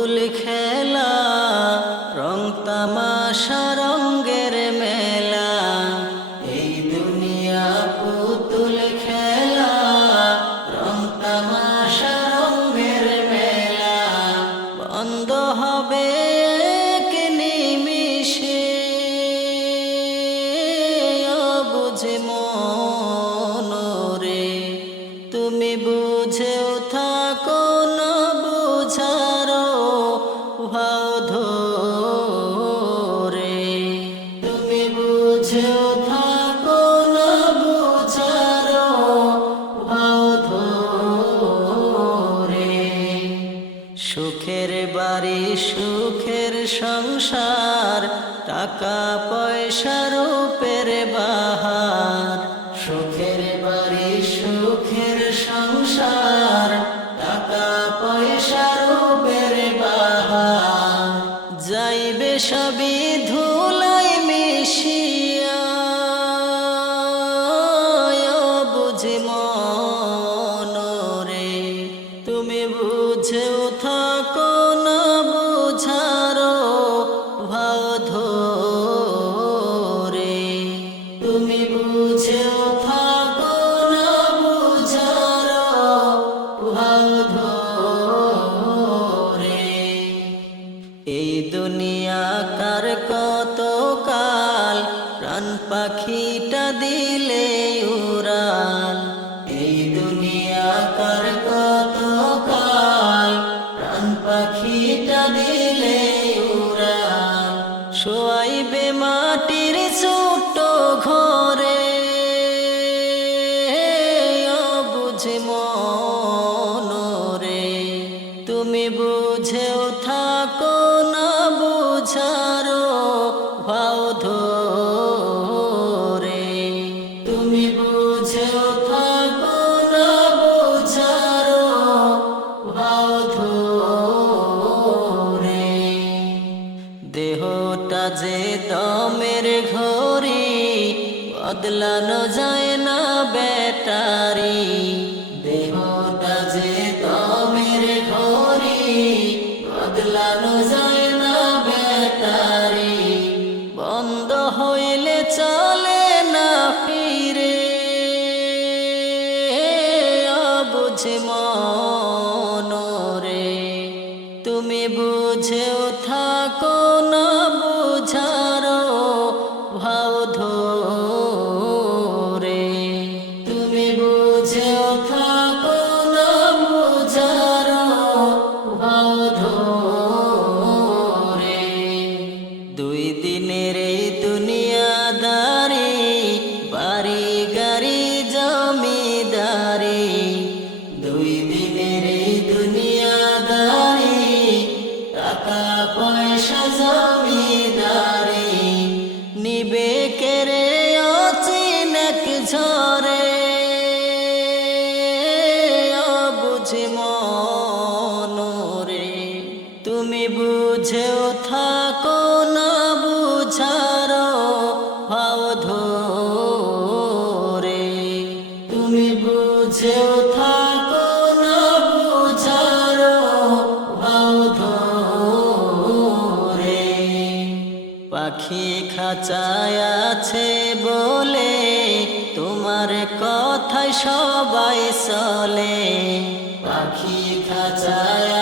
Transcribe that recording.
পুতুল খেলা, রং তামাশা রঙ্গের মেলা। এই দুনিয়া পুতুল খেলা, রং তামাশা রঙ্গের মেলা। বন্ধ হবে এক নিমিষে, বুঝে মনরে তুমি বুঝেও থাকো না বুঝারো ভাও ধরে। তুমি বুঝেও থাকো না বুঝারো ভাও ধরে। সুখের বাড়ি সুখের সংসার, টাকা পয়সা রূপের বাহার। সুখের বাড়ি সুখের সংসার, টাকা পয়সা রূপের বাহার। যাইবে সবই ধুলাই মিশিয়া, বুঝি মনরে তুমি বুঝেও থাকো না বুঝারো ভাও ধরে। তুমি বুঝেও থাকো না বুঝারো ভাও ধরে। এই দুনিয়া কার কত কাল, প্রাণ পাখিটা দিলে উড়াল। এই দুনিয়া কার কত কাল, প্রাণ পাখিটা দিলে উড়াল। শোয়াইবে মাটির ছোট্ট ঘরে, বুঝে মনরে তুমি বুঝেও থাকো না বুঝারো ভাও ধরে। তুমি বুঝেও থাকো না বুঝারো ভাও ধরে। দেহটা যে দমের ঘড়ি, বদলানো যায় না ব্যাটারি। দেহটা যে দমের ঘড়ি, বদলানো যায় না ব্যাটারি। বন্ধ হইলে চলে না ফিরে, বুঝে মনরে তুমি বুঝেও থাকো না বুঝারো ভাও ধরে। তুমি বুঝেও থাকো না বুঝারো ভাও ধরে। দুই দিনের এই দুনিয়াদারি, বাড়ি গাড়ি জমিদারি। দুই দিনের এই দুনিয়াদারি, টাকা পয়সা জমিদারি। নিবে কেরে অচিনক ঝরে, বুঝে মনরে তুমি বুঝেও থাকো না বুঝারো ভাও ধরে। তুমি বুঝেও থাকো না বুঝারো ভাও ধরে। পাখি খাঁচায় আছে বলে, তোমার কথায় সবাই চলে। পাখি খাঁচায়